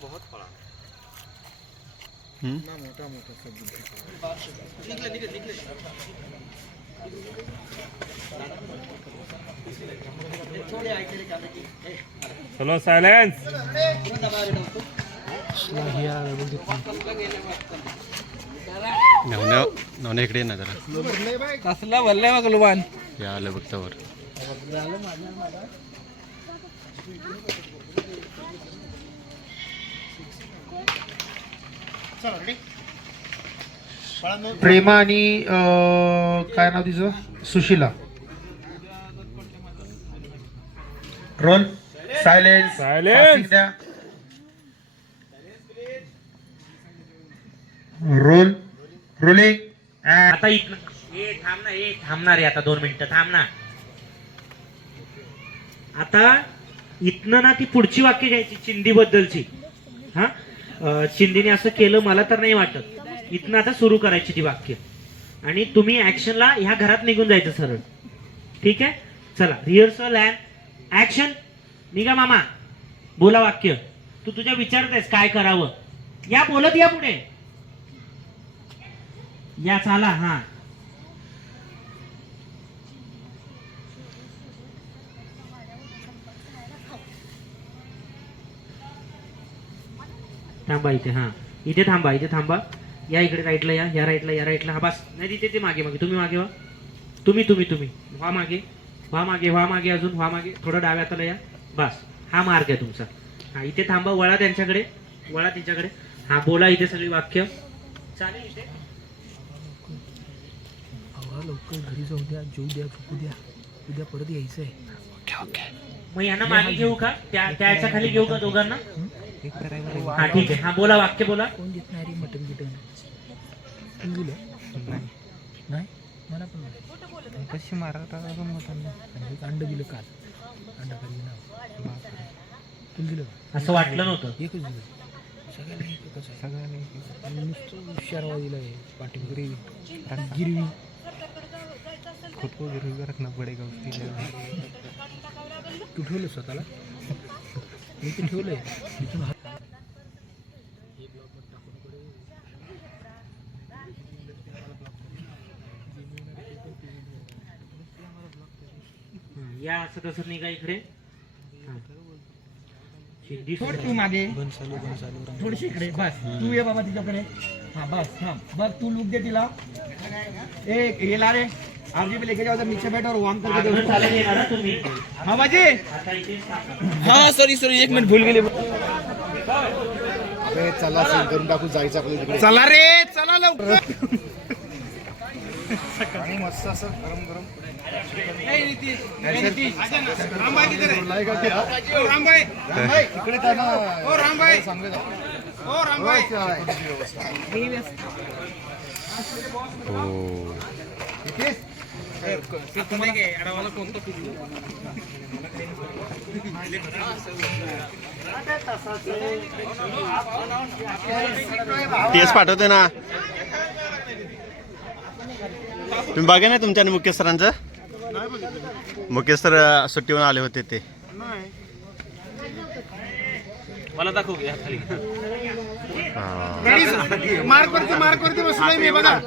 तो बहुत पड़ा ना मोटा मोटा सब निकले निकले निकले चलो सायलेन्स नवने इकडे ना जरा कसला भरलाय बघलवान या आलं बघता वर प्रेमा आणि काय नाव तिचं Sushila roll silence silence roll rolling आता इथनं थांबणार आहे आता 2 मिनिटं थांब ना. आता इथनं ना ती पुढची वाक्य घ्यायची चिंदी बद्दलची. हा चिंदीने असं केलं मला तर नाही वाटत. इथनं आता सुरू करायची ती वाक्य आणि तुम्ही ऍक्शनला ह्या घरात निघून जायचं सरळ. ठीक आहे चला रिहर्सल अँड ऍक्शन. निघा मामा बोला वाक्य. तू तुझ्या विचारत आहेस काय करावं. या बोलत या पुढे या चाला. हा थांबा इथे. हा इथे थांबा इथे थांबा. या इकडे राईटला या राईटला या राईटला. हा बस नाही तिथे ते मागे मागे तुम्ही मागे व्हा. तुम्ही व्हा मागे व्हा मागे अजून व्हा मागे. थोडं डाव्या हाताला या. बस हा मार्ग आहे तुमचा. हा इथे थांबा. वळा त्यांच्याकडे वळा तिच्याकडे. हा बोला इथे सगळी वाक्य चालेल इथे. लवकर घरी जाऊ द्या जेऊ द्या झोपू द्या उद्या परत यायचंय. मग यांना मागे घेऊ का त्याच्या खाली घेऊ का दोघांना. हा ठीक आहे. हा बोला वाक्य बोला. कोण देत नाही रे मटन गिटन. तू दिलं नाही मला पण नाही. कशी मारा मटन अंड दिलं काल. अंडा करी ना तू दिलं असं वाटलं नव्हतं. एकच दिलं सगळ्यांना एकच सगळ्यांना नुसतं हुशारवा दिलं आहे. पाठी गिरवी खुद को गिरवी रखना पडेगा उसके लिए. तू ठेवलं स्वतःला मी ते ठेवलंय तिथून या असं कसं निघा इकडे. तू मागे थोडीशी इकडे बस. तू ये बाबा तिच्याकडे. हा बस हा बघ तू लुक दे तिला. एक ये ला रे आरजीबी लेके जाओ. नीचे बैठ और वार्म करके दो. तुम्ही हाँ बाजी. आता इथे हाँ सॉरी 1 मिनिट भूल गेले. चला सीन करून टाकू जायचं आपल्या तिकडे. चला रे चला लवकर. आणि मस्त असं गरम गरम इकडे त्यांना सांगायचं. टीएस पाठवते ना तुम्ही बघा ना तुमच्या मुख्य सरांचं. मुख्य सर सुट्टीवर आले होते ते. मला दाखव घ्या खाली. मार्क वरती बसलोय मी बघा.